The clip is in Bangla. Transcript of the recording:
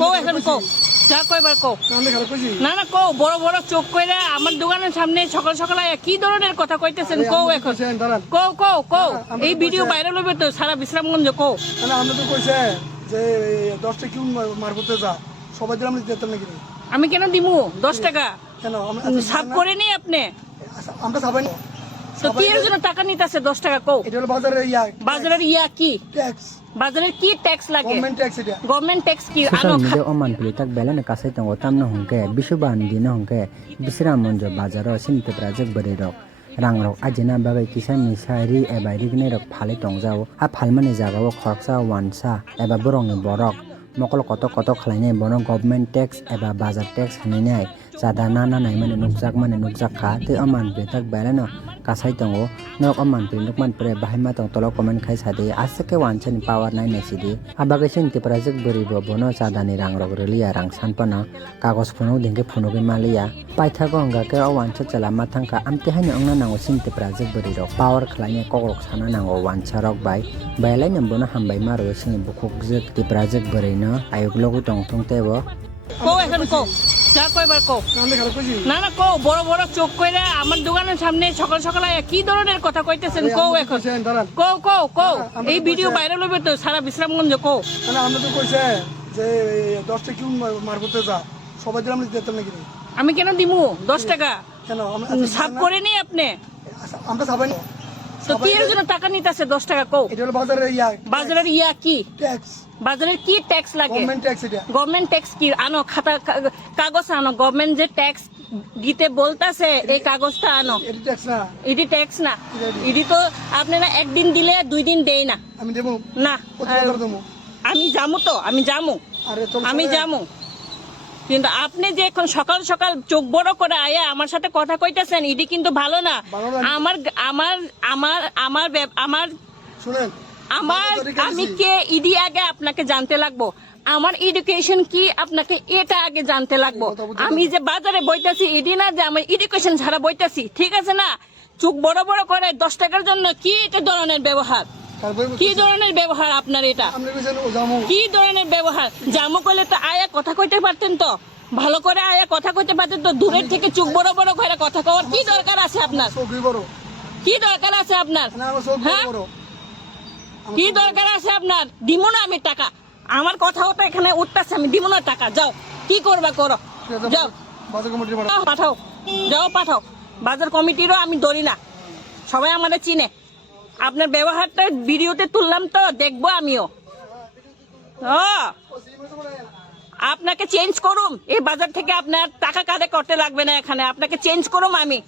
কো এখন কো যা কয়বার কো না না কো বড় বড় চোখ কইরা আমার দোকানের সামনে সকাল সকাল কি ধরনের কথা কইতেছেন কো এখন কো কো কো এই ভিডিও ভাইরাল হবে তো সারা বিশ্রামগঞ্জ কো আমরা তো কইছে যে 10 টাকা কিউন মার করতে যা সবাই দিলাম দিতে নাকি আমি কেন দিমু 10 টাকা কেন সাব করে নি আপনি আমরা সবাই তো কি এর জন্য টাকা নিতেছে 10 টাকা কো এটা হলো বাজারের বাজারের ইয়া কি ট্যাক্স বাজারের কি ট্যাক্স লাগে গভর্নমেন্ট ট্যাক্স এটা গভর্নমেন্ট ট্যাক্স কি social media o man pili tak bela na kasai tang otam na hongke bisu ban di na hongke bisra monjo bazaro sinite project bari rok rang rok ajina bagai kisan ni sari ebai rigne rok phale tongjao a phalmani jagao khorksa wansa eba borong ni borok mokol koto koto khlaine bono government tax eba bazar tax hanai jada nana nai mane nukjak kha te aman pili tak bela na kasai tango nok aman pili nukman pre bahima tong tolo comment khai sade asake wanchani power nai nesidi abagai sinite project bari bo bono jada ni rang rok relia rang sanpana kagos phono dingke phono ge malia paitha go anga ke wancha chala mathangka amte haino angna nango sinite project bari rok power khlaine kokrok sana nango wancha rok bai bailai nambono hambai maro sini bukhok jek ti project bari na ayoglogo tong tong tebo কো এখন কো যা কয়বার কো না না কো বড় বড় চোখ কইরা আমার দোকানের সামনে সকাল সকাল কি ধরনের কথা কইতেছেন কো এখন কো কো কো এই ভিডিও ভাইরাল হবে তো সারা বিশ্রামগঞ্জ কো আমরা তো কইছে যে 10 টাকা কিউন মার করতে যা সবাই দিলাম দিতে নাকি আমি কেন দিমু 10 টাকা কেন সাব করে নি আপনি আমরা সবাই তো কি এর জন্য টাকা নিতেছে 10 টাকা কো এটা হলো বাজারের ইয়া কি ট্যাক্স বাজারের কি ট্যাক্স লাগে গভর্নমেন্ট ট্যাক্স এটা গভর্নমেন্ট ট্যাক্স কি আনো খাতা কাগজ আনো গভর্নমেন্ট যে ট্যাক্স দিতে বলতাছে এই কাগজটা আনো এটা ট্যাক্স না ইডি ট্যাক্স না ইডি তো আপনারা একদিন দিলে 2 দিন দেই না আমি দেব না কত টাকা দেব আমি যামু আরে তো আমি যামু কিন্তু আপনি যে এখন সকাল সকাল চোখ বড় করে আয়া আমার সাথে কথা কইতাছেন ইডি কিন্তু ভালো না আমার আমার আমার আমার আমার শুনেন আমি কে ইডি আগে আপনাকে জানতে লাগবো আমার এডুকেশন কি আপনাকে এটা আগে জানতে লাগবো আমি যে বাজারে বইতাছি ইডি না যে আমি এডুকেশন ছাড়া বইতাছি ঠিক আছে না চোখ বড় বড় করে 10 টাকার জন্য কি এটা ধরনের ব্যবহার কি ধরনের ব্যবহার আপনার এটা কি ধরনের ব্যবহার জামু করলে তো আয়া কথা কইতে পারতেন তো ভালো করে আয়া কথা কইতে পারতেন তো দূরের থেকে চোখ বড় বড় করে কথা কওয়ার কি দরকার আছে আপনার কি দরকার আছে আপনার হ্যাঁ কি দরকার আছে আপনার দিমু না আমি টাকা আমার কথাও তো এখানে উঠতেছে আমি দিমু না টাকা যাও কি করবা করো যাও পাঠাও যাও পাঠাও বাজার কমিটিরও আমি ধরি না সবাই আমাদের চিনে আপনার ব্যবহারটা ভিডিওতে তুললাম তো দেখবো আমিও আপনাকে চেঞ্জ করুম এই বাজার থেকে আপনার টাকা কাঁধে করতে লাগবে না এখানে আপনাকে চেঞ্জ করুম আমি